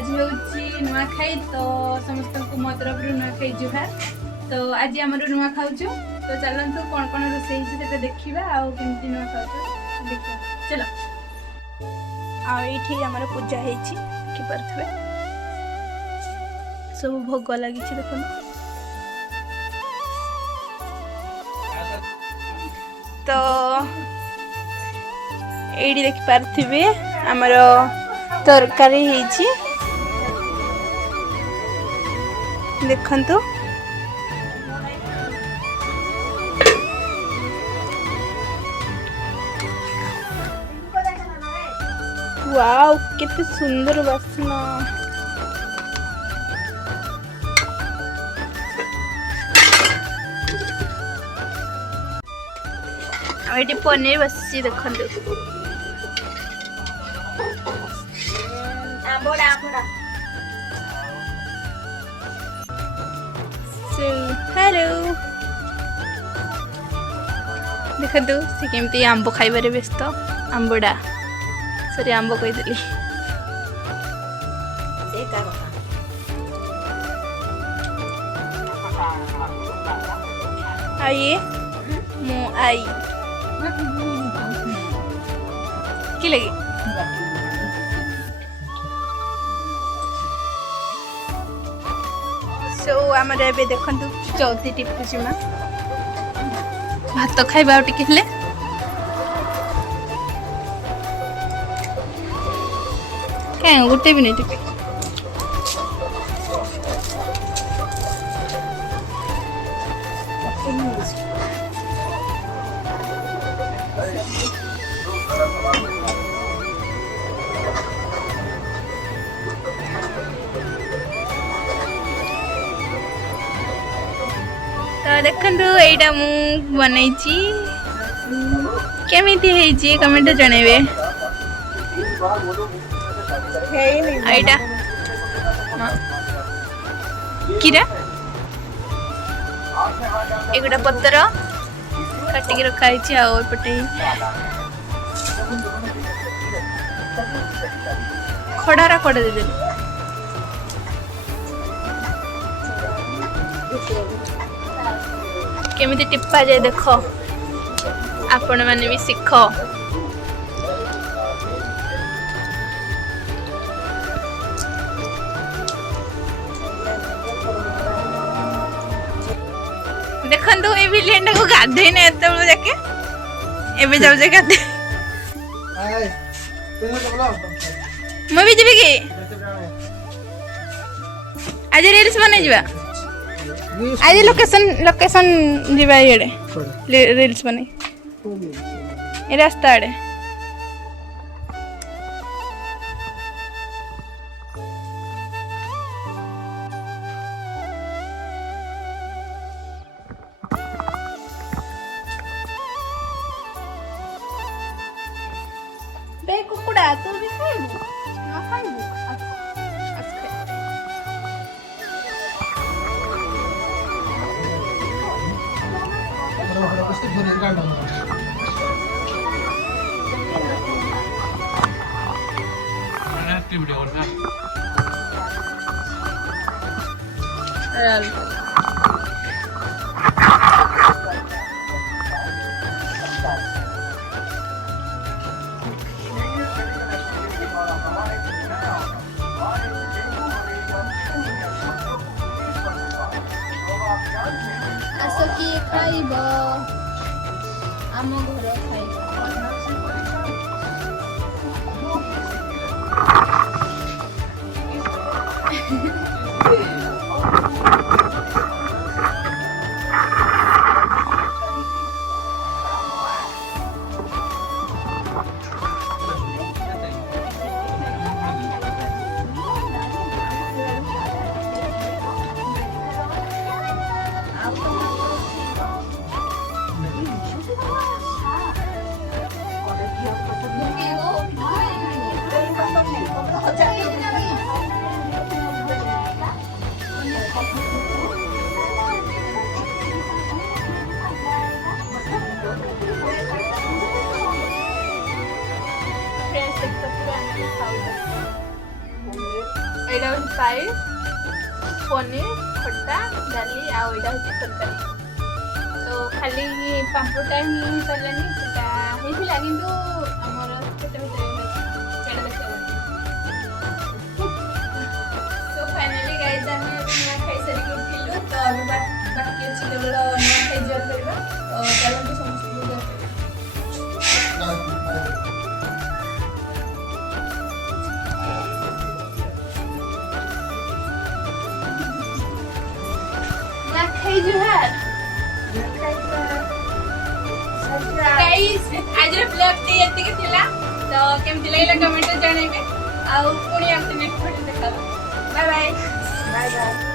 आज हूँ नुआखाई तो समस्त को मो तरफ नुआखाई जुहार। तो आज आम नुआ खाऊ तो चलतु कौन कौन रोषे देखा आमती नुआ खाऊ देखा चलो। आठी आम पूजा होपारे सब भोग लगी देख तो ये देखिपारे आमर तरकारी देखंतु वाव केते सुंदर वासना। ये पनीर बसी देखंतु हेलो देखु सी केमती आंब खाइबार व्यस्त आंबड़ा सरी आंब कहीदेली आइए मु आई कि लगी सो आमर ए देखु चौथी टिपुची माँ भात खाइबा टिके हेले क्या गोटे भी नहीं टिपे तो देखंतु एटा मु बनैची केमिति हेची कमेंट जणेबे एटा किरा एगुडा पत्तर काटिकी रखाई आ पटे खड़ारा खड़ा दे देली केमिति टिप्पा जाए देख आपण माने भी सीख। देखो ये विलियन को गाधे ना एत जाके एबे जाऊ जे गाधे मैं भी जीवी कि आज रील्स बने जीवा आज लोकेशन जीवा ये रील्स बने ये रास्ता आड़े बे कुकुड़ा तू भी खाइबू ना खाइबू आसो किए खाइब आम घर खाइब ଏଇଟା ହେଉଛି ପାଇସ୍, ପନିର, ଖଟା, ଡାଲି ଆଉ ଏଇଟା ହେଉଛି ତରକାରୀ। ତ ଖାଲି ପାମ୍ପଡ଼ଟା ହିଁ ସରିଲାନି, ସେଟା ହେଇଥିଲା କିନ୍ତୁ ଆମର ପେଟ ଭିତରେ ସେଇଟା ଦେଖିବାକୁ। ତ ଫାଇନାଲି ଗାଇଜ ଆମେ ନୂଆ ଖାଇସାରିକି ଉଠିଲୁ। ତ ଏବେ ବାକି ଅଛି କେବଳ ନୂଆ ଖାଇ ଜଏନ୍ କରିବା। ତ ଚାଲନ୍ତୁ ସମସ୍ତଙ୍କୁ ଜଏନ୍ କରିବା। जुहार गाइस आज ब्लॉग टी एति के थिला तो केमति लागला कमेंट रे जणाइबे आ पुणी आते नेक्स्ट वीडियो देखा बाय बाय बाय बाय।